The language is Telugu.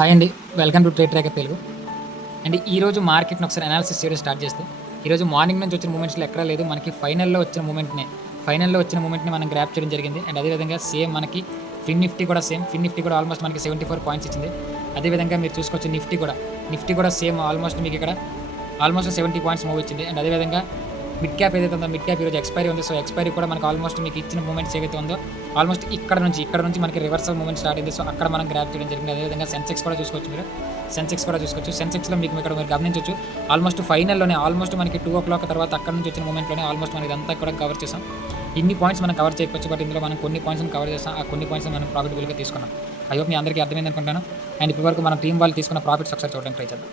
హాయ్ అండి. Welcome to trade tracker Telugu. And ఈరోజు మార్కెట్‌ని ఒకసారి అనాలిసిస్ చేయడం స్టార్ట్ చేస్తే, ఈరోజు మార్నింగ్ నుంచి వచ్చిన మూవ్‌మెంట్స్‌లో ఎక్కడా లేదు. మనకి ఫైనల్‌లో వచ్చిన మూవ్‌మెంట్‌ని మనం గ్రాప్ చేయడం జరిగింది. అండ్ అదేవిధంగా సేమ్ మనకి ఫిన్ నిఫ్టీ కూడా ఆల్మోస్ట్ మనకి 74 పాయింట్స్ ఇచ్చింది. అదేవిధంగా మీరు చూసుకోవచ్చు నిఫ్టీ కూడా సేమ్ ఆల్మోస్ట్ మీకు ఇక్కడ ఆల్మోస్ట్ 70 పాయింట్స్ మూవ్ ఇచ్చింది. అండ్ అదేవిధంగా మిడ్ క్యాప్ ఏదైతే ఉందో మిడ్ క్యాప్ ఈరోజు ఎక్స్పైరీ ఉంది. సో ఎక్స్పైరీ కూడా మనకు ఆల్మోస్ట్ మీకు ఇచ్చిన మూవ్‌మెంట్స్ ఏవైతే ఉందో ఆల్మోస్ట్ ఇక్కడ నుంచి మనకి రివర్సల్ మూవ్‌మెంట్ స్టార్ట్ అయింది. సో అక్కడ మనం గ్రాప్ చేయడం జరిగింది. అదేవిధంగా సెన్సెక్స్ కూడా చూసుకోవచ్చు. సెన్సెక్స్‌లో మీరు గమనించొచ్చు. ఆల్మోస్ట్ ఫైనల్‌లోనే ఆల్మోస్ట్ మనకి 2:00 తర్వాత అక్కడ నుంచి వచ్చిన మూవ్‌మెంట్‌లోనే ఆల్మోస్ట్ మనకి ఇదంతా కూడా కవర్ చేసాం. ఇన్ని పాయింట్స్ మనం కవర్ చేయకపోవచ్చు, బట్ ఇందులో మనం కొన్ని పాయింట్స్‌ని కవర్ చేసాం. ఆ కొన్ని పాయింట్స్‌ని మనం ప్రాఫిటబుల్‌గా తీసుకున్నాం. ఐ హోప్ మీ అందరికీ అర్థమైంది అనుకుంటాను. అండ్ ఇప్పటివరకు మన టీం వాళ్ళు తీసుకున్న ప్రాఫిట్స్ ఒకసారి చూడడానికి ట్రై చేద్దాం.